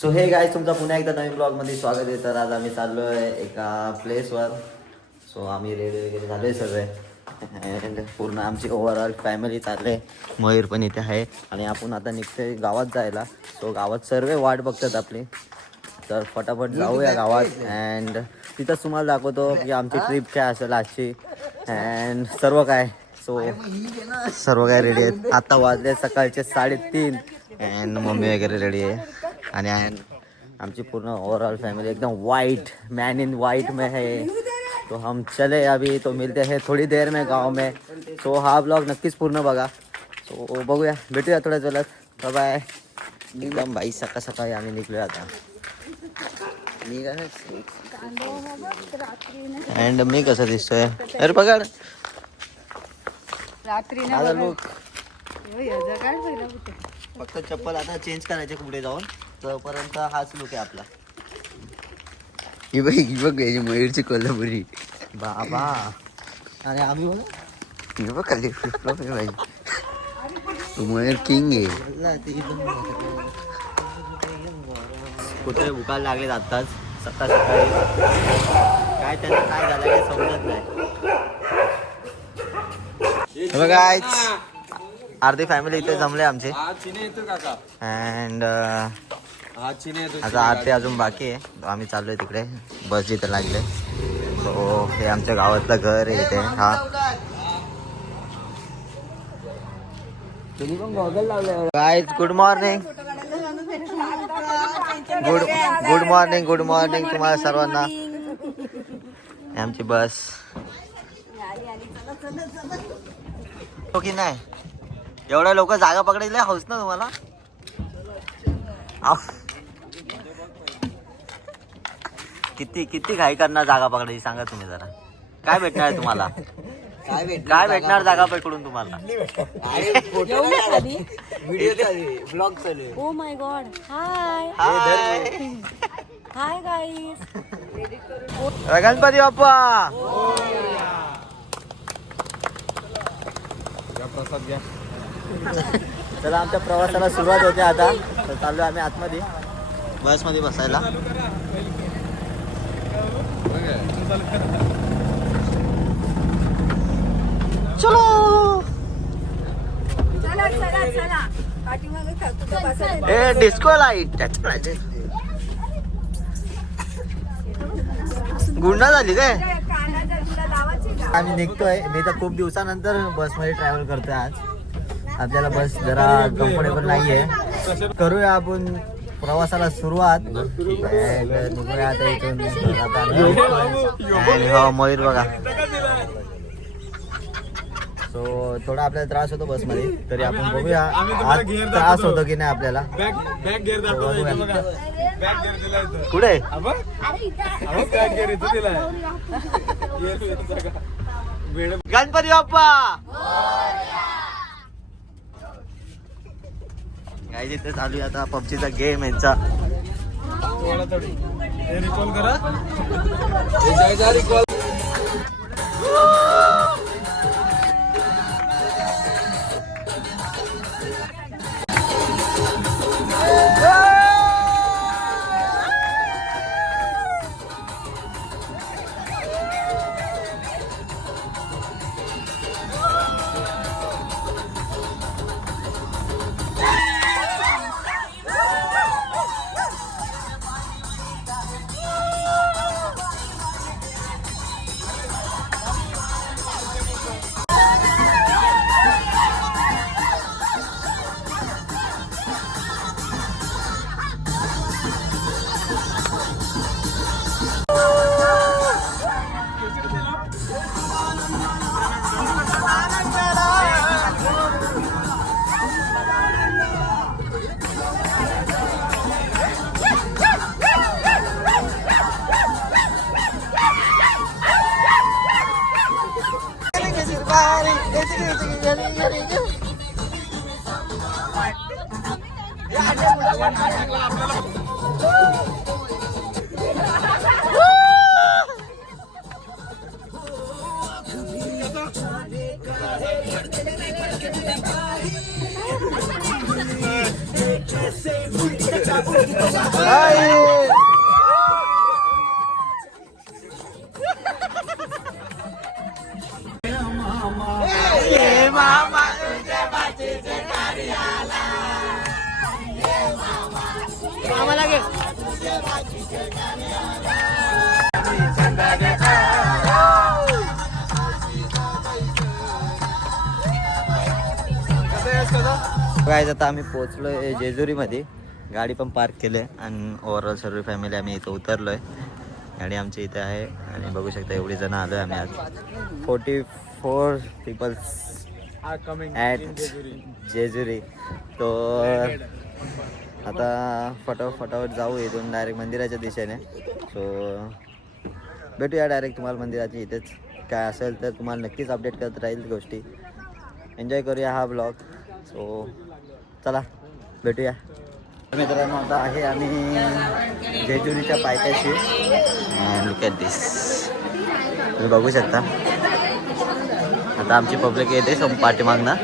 So हे guys तुमचं पुन्हा एकदा नवीन ब्लॉगमध्ये स्वागत आहे. तर आज आम्ही चाललो आहे एका प्लेसवर. सो आम्ही रेडी वगैरे झालो आहे सगळे अँड पूर्ण आमची ओव्हरऑल फॅमिली चालले. मयूर पण इथे आहे आणि आपण आता निघतोय गावात जायला. सो गावात सर्व वाट बघतात आपली. तर फटाफट जाऊया गावात अँड तिथंच तुम्हाला दाखवतो की आमची ट्रिप काय असेल आजची अँड सर्व काय. सो सर्व काय रेडी आहेत. आता वाजले सकाळचे 3:30 अँड मम्मी वगैरे रेडी आहे आणि आमची पूर्ण ओवरऑल फैमिली एकदम वाइट मैन इन वाइट में है. तो हम चले अभी. तो मिलते हैं थोड़ी देर में गांव में. सो हा ब्लॉग नक्कीच पूर्ण बघा. सो बघूया भेटूया थोड्या वेळात. Bye bye. एकदम भाई सकाळी आम्ही निघलो आता. अँड मी कसं दिसतोय अरे बघा फक्त चप्पल आता चेंज करायचे पुढे जाऊन. तोपर्यंत हाच लुक आहे आपला. ही बघ याची मयूरची कोल्हापुरी बाबा आणि आम्ही बघ ही बघ खाली फ्लिपफ्लॉप आहे भाई. मयूर किंग आहे. कुठे भुकायला लागले आत्ताच सकाळी काय त्यांना काय झालं काही समजत नाही. बघा अर्धी फॅमिली इथे जमले आमचे अँड आता आरती अजून बाकी आहे. आम्ही चाललोय तिकडे बस जिथे लागले. सो हे आमच्या गावातलं घर आहे इथे. हा तुम्ही पण गॉगल लावले guys. Good morning good morning तुम्हाला सर्वांना. आमची बस हो की नाही. एवढ्या लोक जागा पकडायला हौस ना तुम्हाला. किती घाई करणार जागा पकडायची सांगा तुम्ही जरा. काय भेटणार आहे तुम्हाला. काय भेटणार जागा पकडून तुम्हाला. Oh my God. Hi hi guys. Ganpati Bappa. चला आमच्या प्रवासाला सुरुवात होते आता. तर चाललो आम्ही आतमध्ये बसमध्ये बसायला. चलो ए डिस्को लाईट गुंडा झाली काय. आम्ही निघतोय. मी तर खूप दिवसानंतर बसमध्ये ट्रॅव्हल करतोय. आज आपल्याला बस जरा कम्फर्टेबल नाहीये. करूया आपण प्रवासाला सुरुवात. निघूया आता इथून. हो मयूर बघा. सो थोडा आपल्याला त्रास होतो बसमध्ये तरी आपण बघूया आज त्रास होतो की नाही आपल्याला. कुठे गणपती बाप्पा. काय तिथे चालू आहे आता पबजीचा गेम यांचा. काय आता आम्ही पोहोचलोय जेजुरीमध्ये. गाडी पण पार्क केली आणि ओव्हरऑल सर्व फॅमिली आम्ही इथं उतरलोय. गाडी आमची इथे आहे आणि बघू शकता एवढी जण आलोय आम्ही आज. 44 पीपल्स ॲट जेजुरी. तो आता फटाफट जाऊ इथून डायरेक्ट मंदिराच्या दिशेने. सो भेटूया डायरेक्ट तुम्हाला मंदिराची इथेच. काय असेल तर तुम्हाला नक्कीच अपडेट करत राहील गोष्टी. एन्जॉय करूया हा ब्लॉग. सो चला भेटूया मित्रांनो. आता आहे आम्ही जेजुरीच्या पायथ्याशी. लुक ॲट दिस, तुम्ही बघू शकता. आता आमची पब्लिक येते पाठीमागनं.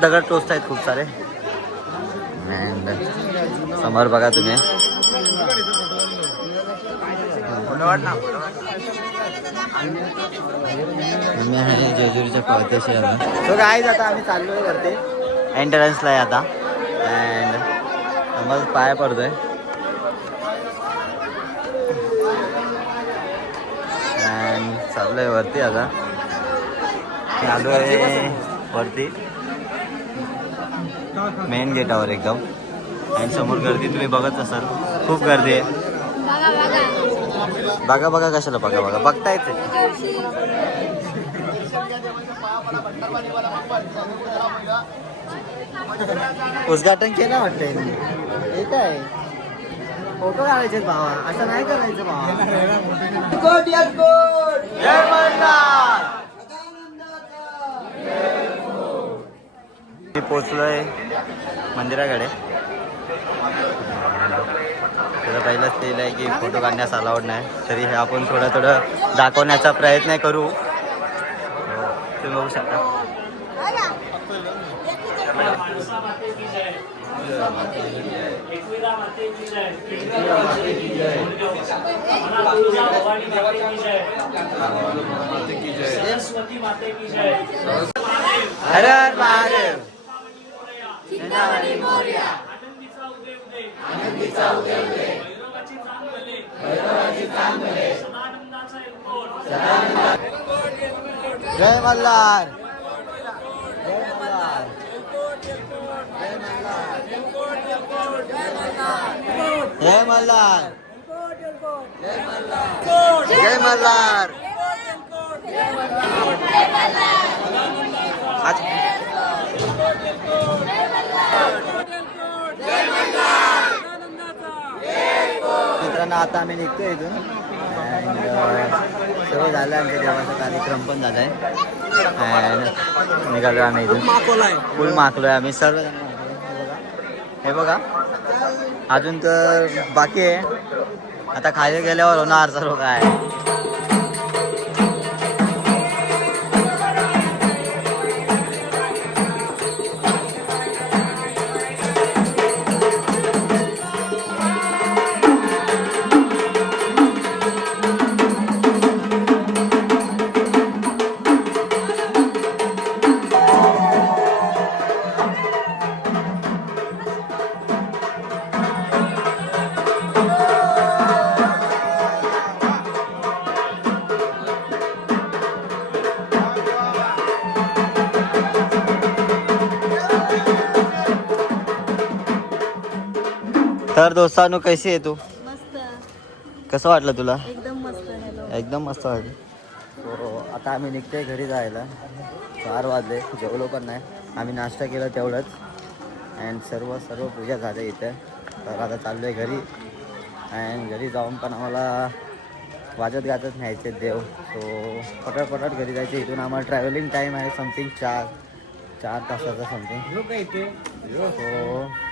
दगड टोचत आहेत खूप सारे. अँड समोर बघा तुम्ही. आम्ही आहे जेजुरीच्या पायथ्याशी आम्ही. सो गाईज आता आम्ही चाललोय वरती एंट्रन्सला आहे आता. अँड समज पाय पडतोय. अँड चाललोय वरती आता. आलो आहे वरती मेन गेटावर एकदम. आणि समोर गर्दी तुम्ही बघत असाल, खूप गर्दी आहे. बघा बघा कशाला बघा बघा बघता येते. उद्घाटन केलं वाटतंय. हे काय फोटो काढायचे भावा, असं नाही करायचं भावा. मी पोचलोय मंदिराकडे. त्याचा पहिलाच तेल आहे की फोटो काढण्यास अलाउड नाही. तरी हे आपण थोडं दाखवण्याचा प्रयत्न करू. तुम्ही बघू शकता. हर हर महादेव. जय मल्हार. जय मल्हार. जय मल्हार. मित्रांनो आता आम्ही निघतोय इथून. सर्व झालं आमच्या देवाचा कार्यक्रम पण झालाय. निघालो आम्ही इथून. फुल माकलोय आम्ही सर्व. हे बघा अजून तर बाकी आहे. आता खाली गेल्यावर होणार सर्व काय. तर दोस्तांनो कशी आहे तू? मस्त. कसं वाटलं तुला? एकदम मस्त. हॅलो. एकदम मस्त वाटलं. सो आता आम्ही निघतोय घरी जायला. 4 वाजले. जेवलो पण नाही. आम्ही नाश्ता केला तेवढंच. अँड सर्व पूजा झाल्या इथं. तर आता चाललो आहे घरी. अँड घरी जाऊन पण आम्हाला वाजत गाजत न्यायचे देव. सो पटापट घरी जायचं. इथून आम्हाला ट्रॅव्हलिंग टाईम आहे समथिंग 4 तासाचा समथिंग. सो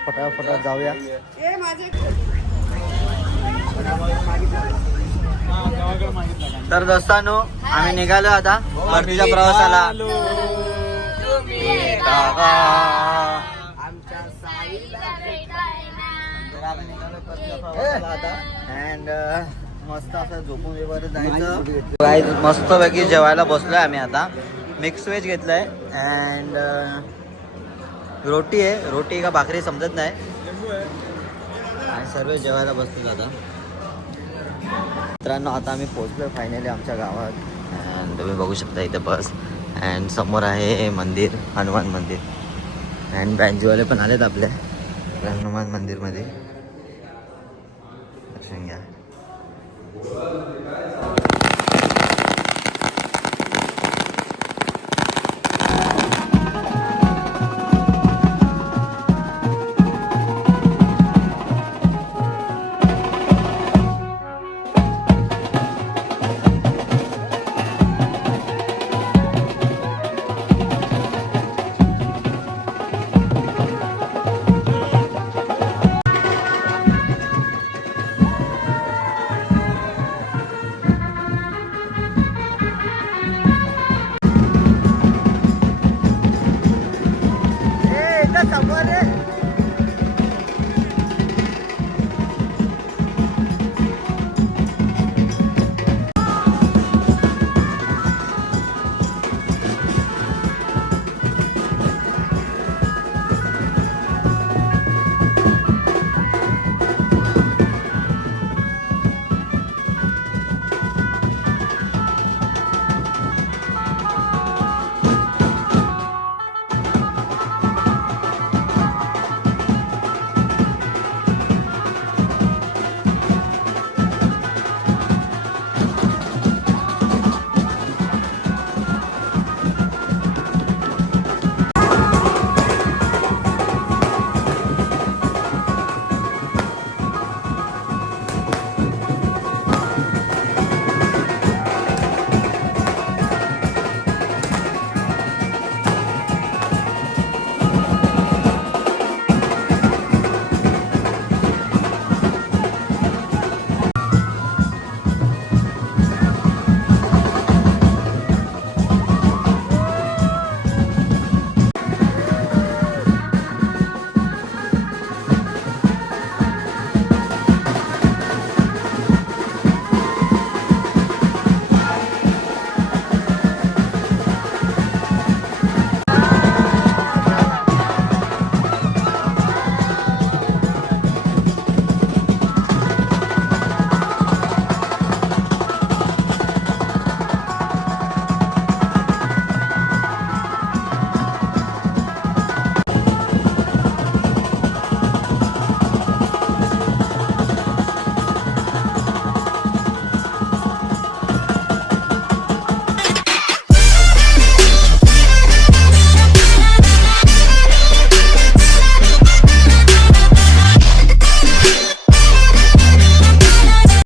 फटाफट जाऊया. तर दोस्तांनो आम्ही निघालो आता परतीच्या प्रवासाला. तर आम्ही निघालो अँड मस्त असं झोपून वगैरे जायचं. मस्तपैकी जेवायला बसलोय आम्ही आता. मिक्स व्हेज घेतलंय अँड रोटी आहे. रोटी का भाकरी समजत नाही. आणि सर्व जेवायला बसतो आता. मित्रांनो आता आम्ही पोहोचलो फायनली आमच्या गावात. अँड तुम्ही बघू शकता इथे बस. अँड समोर आहे मंदिर, हनुमान मंदिर. अँड बँजूवाले पण आलेत आपल्या हनुमान मंदिरमध्ये.